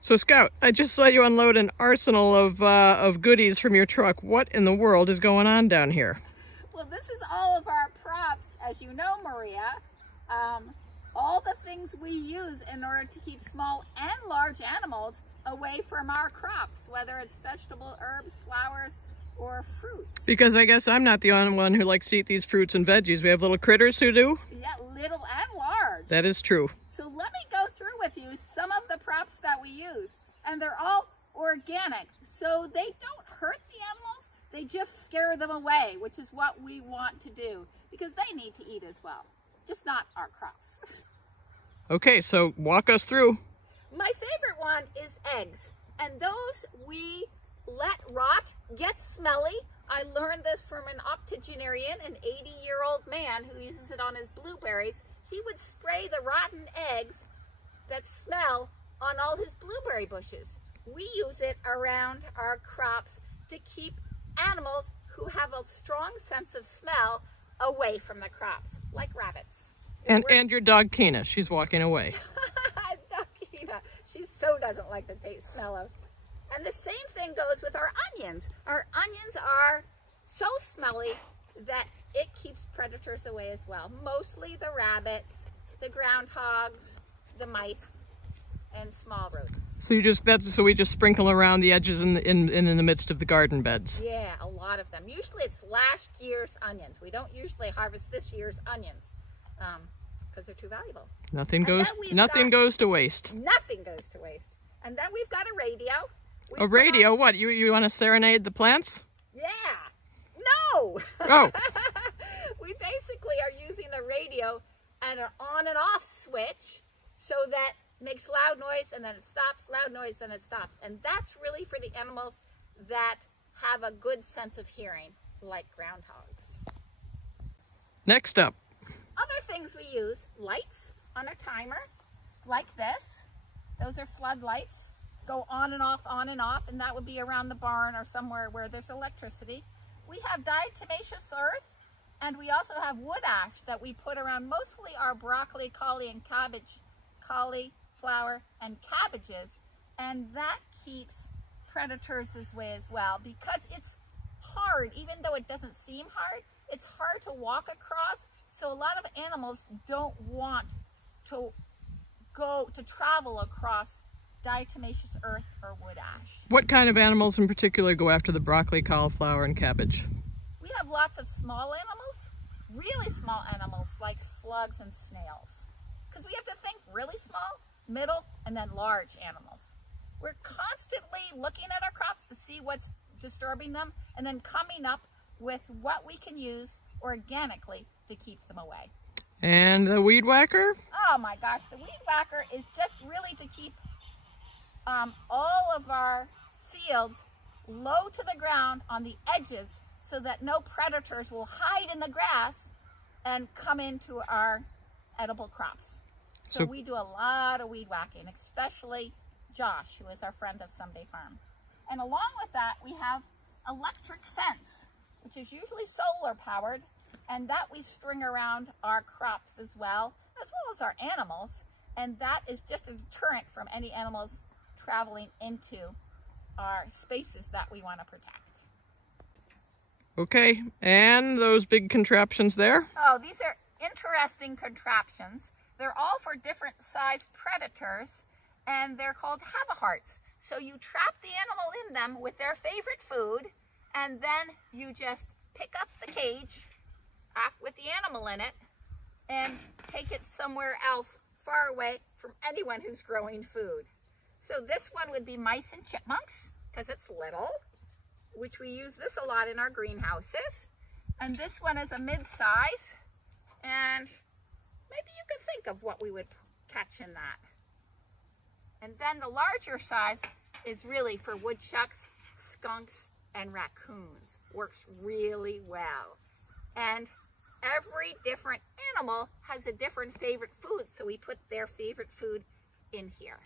So Scout, I just saw you unload an arsenal of goodies from your truck. What in the world is going on down here? Well, this is all of our props, as you know, Maria. All the things we use in order to keep small and large animals away from our crops, whether it's vegetable, herbs, flowers, or fruits. Because I guess I'm not the only one who likes to eat these fruits and veggies. We have little critters who do. Yeah, little and large. That is true. So let me go through with you some of the props that we use. And they're all organic, so they don't hurt the animals. They just scare them away, which is what we want to do, because they need to eat as well, just not our crops. Okay, so walk us through. My favorite one is eggs, and those we let rot, get smelly. I learned this from an octogenarian, an 80-year-old man who uses it on his blueberries. He would spray the rotten eggs that smell on all his blueberry bushes. We use it around our crops to keep animals who have a strong sense of smell away from the crops, like rabbits. And your dog Kina, she's walking away. Dog Kina, she so doesn't like the smell of. And the same thing goes with our onions. Our onions are so smelly that it keeps predators away as well. Mostly the rabbits, the groundhogs, the mice, and small rodents. So we just sprinkle around the edges in the midst of the garden beds. Yeah, a lot of them. Usually it's last year's onions. We don't usually harvest this year's onions because they're too valuable. Nothing goes to waste. Nothing goes to waste. And then we've got a radio. A radio? What? You want to serenade the plants? Yeah. No. Oh. We basically are using the radio and an on and off switch so that makes loud noise and then it stops, loud noise, then it stops. And that's really for the animals that have a good sense of hearing, like groundhogs. Next up. Other things we use, lights on a timer, like this. Those are floodlights. Go on and off, and that would be around the barn or somewhere where there's electricity. We have diatomaceous earth, and we also have wood ash that we put around mostly our broccoli, cauliflower, and cabbages, and that keeps predators away as well, because it's hard, even though it doesn't seem hard, it's hard to walk across, so a lot of animals don't want to travel across diatomaceous earth or wood ash. What kind of animals in particular go after the broccoli, cauliflower, and cabbage? We have lots of small animals, really small animals like slugs and snails. Because we have to think really small, middle, and then large animals. We're constantly looking at our crops to see what's disturbing them and then coming up with what we can use organically to keep them away. And the weed whacker? Oh my gosh, the weed whacker is just really to keep all of our fields low to the ground on the edges so that no predators will hide in the grass and come into our edible crops. So we do a lot of weed whacking, especially Josh, who is our friend of Someday Farm. And along with that, we have electric fence, which is usually solar powered, and that we string around our crops as well as our animals. And that is just a deterrent from any animals traveling into our spaces that we want to protect. Okay, and those big contraptions there? Oh, these are interesting contraptions. They're all for different size predators, and they're called have-a-hearts. So you trap the animal in them with their favorite food, and then you just pick up the cage off with the animal in it and take it somewhere else far away from anyone who's growing food. So this one would be mice and chipmunks, because it's little, which we use this a lot in our greenhouses. And this one is a mid-size, and maybe you could think of what we would catch in that. And then the larger size is really for woodchucks, skunks, and raccoons. Works really well. And every different animal has a different favorite food, so we put their favorite food in here.